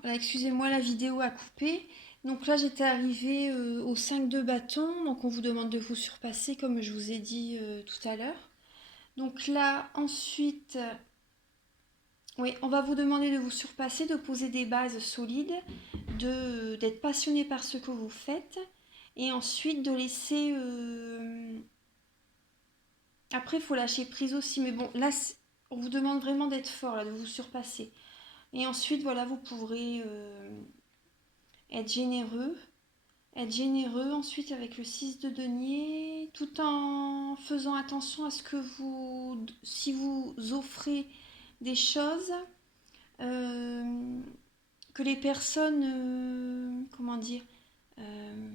Voilà, excusez-moi, la vidéo a coupé. Donc là, j'étais arrivée au 5 de bâton. Donc on vous demande de vous surpasser, comme je vous ai dit tout à l'heure. Donc là, ensuite, oui, on va vous demander de vous surpasser, de poser des bases solides, d'être passionné par ce que vous faites. Et ensuite, de laisser... Après, il faut lâcher prise aussi. Mais bon, là, on vous demande vraiment d'être fort, là, de vous surpasser. Et ensuite, voilà, vous pourrez être généreux. Être généreux ensuite avec le 6 de denier, tout en faisant attention à ce que vous, si vous offrez des choses, euh, que les personnes, comment dire, euh,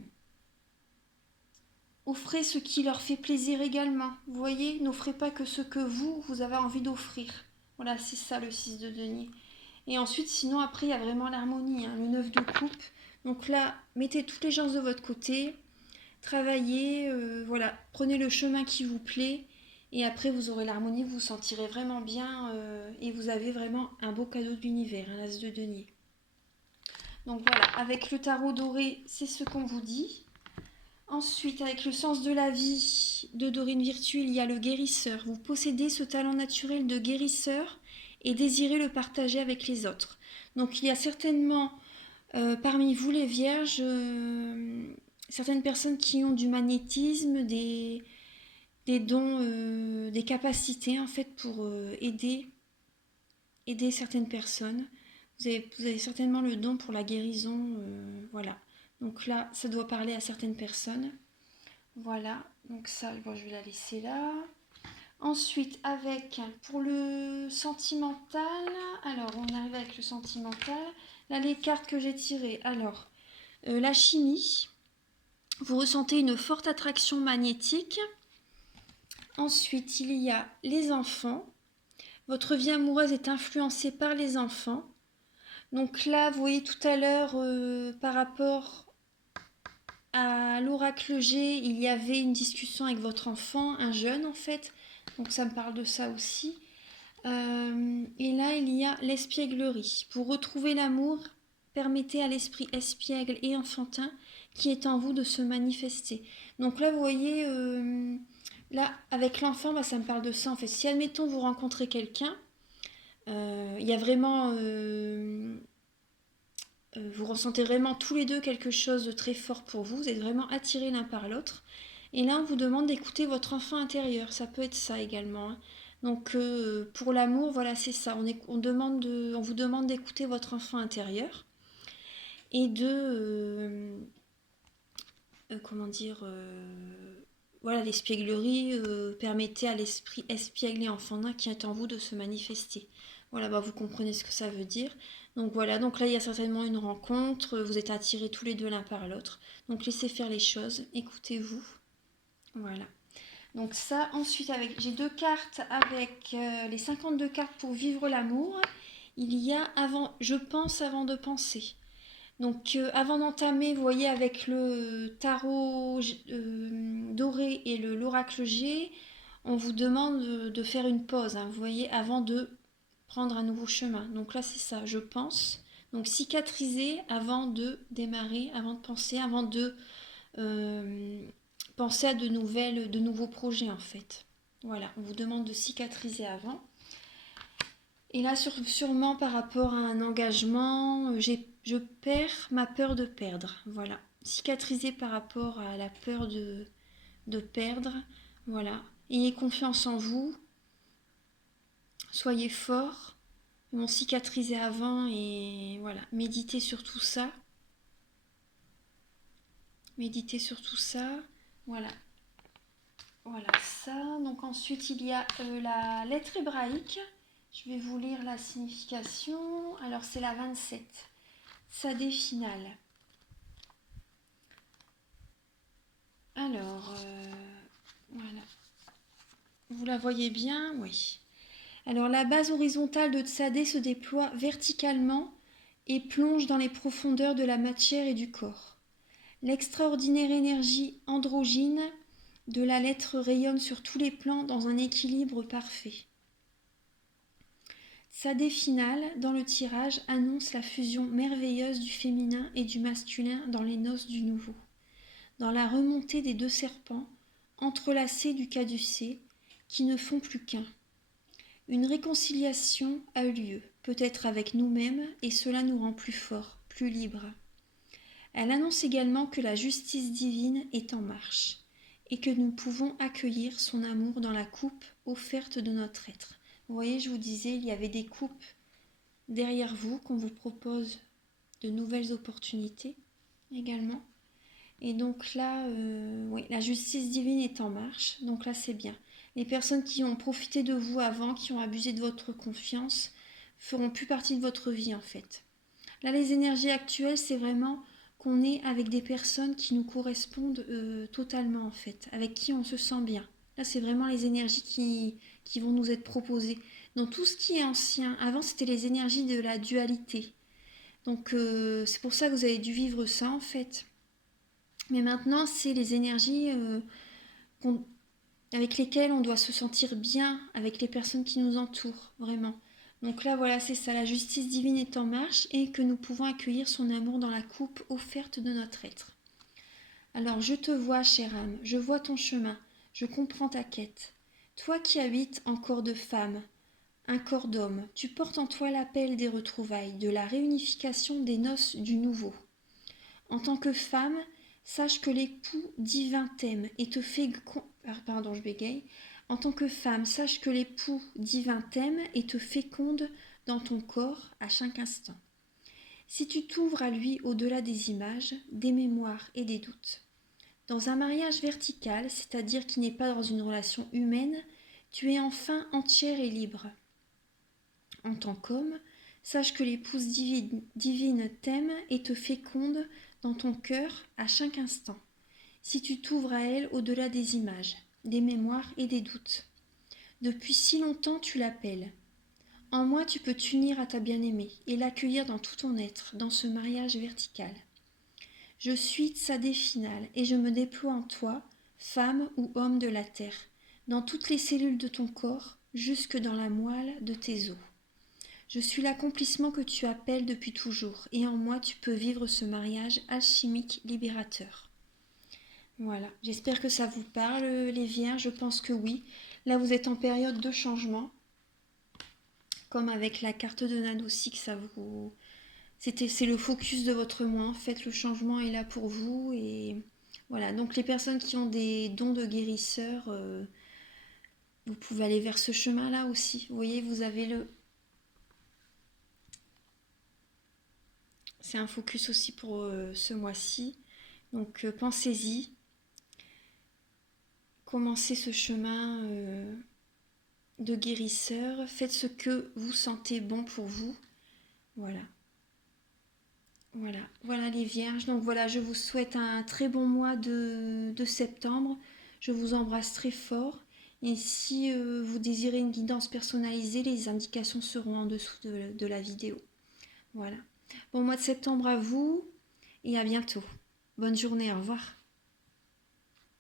offrez ce qui leur fait plaisir également. Vous voyez, n'offrez pas que ce que vous avez envie d'offrir. Voilà, c'est ça le 6 de denier. Et ensuite, sinon, après, il y a vraiment l'harmonie, hein, le 9 de coupe. Donc là, mettez toutes les chances de votre côté. Travaillez, voilà, prenez le chemin qui vous plaît et après vous aurez l'harmonie, vous vous sentirez vraiment bien et vous avez vraiment un beau cadeau de l'univers, un as de denier. Donc voilà, avec le tarot doré, c'est ce qu'on vous dit. Ensuite, avec le sens de la vie de Dorine Virtue, il y a le guérisseur. Vous possédez ce talent naturel de guérisseur et désirez le partager avec les autres. Donc il y a certainement parmi vous les vierges, certaines personnes qui ont du magnétisme, des dons, des capacités en fait pour aider certaines personnes. Vous avez certainement le don pour la guérison, voilà. Donc là, ça doit parler à certaines personnes. Voilà, donc ça, bon, je vais la laisser là. Ensuite, pour le sentimental, alors on arrive avec le sentimental. Là, les cartes que j'ai tirées, alors, la chimie, vous ressentez une forte attraction magnétique. Ensuite, il y a les enfants. Votre vie amoureuse est influencée par les enfants. Donc là, vous voyez tout à l'heure, par rapport à l'oracle G, il y avait une discussion avec votre enfant, un jeune en fait. Donc ça me parle de ça aussi. Et là, il y a l'espièglerie. Pour retrouver l'amour, permettez à l'esprit espiègle et enfantin qui est en vous de se manifester. Donc là, vous voyez, là, avec l'enfant, bah, ça me parle de ça en fait. Si, admettons, vous rencontrez quelqu'un, il y a vraiment... vous ressentez vraiment tous les deux quelque chose de très fort pour vous. Vous êtes vraiment attirés l'un par l'autre. Et là, on vous demande d'écouter votre enfant intérieur. Ça peut être ça également, hein. Donc, pour l'amour, voilà, c'est ça. On vous demande d'écouter votre enfant intérieur et comment dire, voilà, l'espièglerie permettait à l'esprit espiègle et enfantin qui est en vous de se manifester. Voilà, bah, vous comprenez ce que ça veut dire. Donc voilà, donc là il y a certainement une rencontre, vous êtes attirés tous les deux l'un par l'autre. Donc laissez faire les choses, écoutez-vous. Voilà. Donc ça, ensuite, j'ai deux cartes avec les 52 cartes pour vivre l'amour. Il y a je pense avant de penser. Donc avant d'entamer, vous voyez, avec le tarot doré et l'oracle G, on vous demande de faire une pause, hein, vous voyez, avant de prendre un nouveau chemin. Donc là, c'est ça, je pense. Donc cicatriser avant de démarrer, avant de penser, avant de euh, penser à de nouveaux projets en fait. Voilà, on vous demande de cicatriser avant. Et là, sûrement par rapport à un engagement, je perds ma peur de perdre. Voilà. Cicatriser par rapport à la peur de perdre. Voilà. Ayez confiance en vous. Soyez fort. Ils vont cicatriser avant et voilà. Méditez sur tout ça. Méditez sur tout ça. Voilà. Voilà ça. Donc ensuite, il y a la lettre hébraïque. Je vais vous lire la signification. Alors, c'est la 27. Sadé finale. Alors, voilà. Vous la voyez bien? Oui. Alors, la base horizontale de Tsadé se déploie verticalement et plonge dans les profondeurs de la matière et du corps. L'extraordinaire énergie androgyne de la lettre rayonne sur tous les plans dans un équilibre parfait. Sa dé finale, dans le tirage, annonce la fusion merveilleuse du féminin et du masculin dans les noces du nouveau. Dans la remontée des deux serpents, entrelacés du caducée, qui ne font plus qu'un. Une réconciliation a eu lieu, peut-être avec nous-mêmes, et cela nous rend plus forts, plus libres. Elle annonce également que la justice divine est en marche, et que nous pouvons accueillir son amour dans la coupe offerte de notre être. Vous voyez, je vous disais, il y avait des coupes derrière vous qu'on vous propose de nouvelles opportunités également. Et donc là, oui, la justice divine est en marche, donc là c'est bien. Les personnes qui ont profité de vous avant, qui ont abusé de votre confiance, feront plus partie de votre vie en fait. Là, les énergies actuelles, c'est vraiment qu'on est avec des personnes qui nous correspondent totalement en fait, avec qui on se sent bien. Là, c'est vraiment les énergies qui vont nous être proposées. Dans tout ce qui est ancien, avant c'était les énergies de la dualité. Donc c'est pour ça que vous avez dû vivre ça en fait. Mais maintenant, c'est les énergies avec lesquelles on doit se sentir bien avec les personnes qui nous entourent, vraiment. Donc là, voilà, c'est ça, la justice divine est en marche et que nous pouvons accueillir son amour dans la coupe offerte de notre être. Alors, je te vois, chère âme, je vois ton chemin, je comprends ta quête. Toi qui habites en corps de femme, un corps d'homme, tu portes en toi l'appel des retrouvailles, de la réunification des noces du nouveau. En tant que femme, sache que l'époux divin t'aime et te fait... Pardon, je bégaye. En tant que femme, sache que l'époux divin t'aime et te féconde dans ton corps à chaque instant. Si tu t'ouvres à lui au-delà des images, des mémoires et des doutes. Dans un mariage vertical, c'est-à-dire qui n'est pas dans une relation humaine, tu es enfin entière et libre. En tant qu'homme, sache que l'épouse divine t'aime et te féconde dans ton cœur à chaque instant, si tu t'ouvres à elle au-delà des images, des mémoires et des doutes. Depuis si longtemps tu l'appelles. En moi tu peux t'unir à ta bien-aimée et l'accueillir dans tout ton être, dans ce mariage vertical. Je suis Tsadé finale et je me déploie en toi, femme ou homme de la terre, dans toutes les cellules de ton corps, jusque dans la moelle de tes os. Je suis l'accomplissement que tu appelles depuis toujours, et en moi tu peux vivre ce mariage alchimique libérateur. Voilà, j'espère que ça vous parle les vierges, je pense que oui. Là vous êtes en période de changement, comme avec la carte de Nano aussi, que ça vous... c'est le focus de votre moi, en fait le changement est là pour vous, et voilà, donc les personnes qui ont des dons de guérisseurs, vous pouvez aller vers ce chemin-là aussi. Vous voyez, vous avez le... C'est un focus aussi pour ce mois-ci. Donc pensez-y. Commencez ce chemin de guérisseur. Faites ce que vous sentez bon pour vous. Voilà. Voilà. Voilà les vierges. Donc voilà, je vous souhaite un très bon mois de septembre. Je vous embrasse très fort. Et si vous désirez une guidance personnalisée, les indications seront en dessous de la vidéo. Voilà. Bon mois de septembre à vous et à bientôt. Bonne journée, au revoir.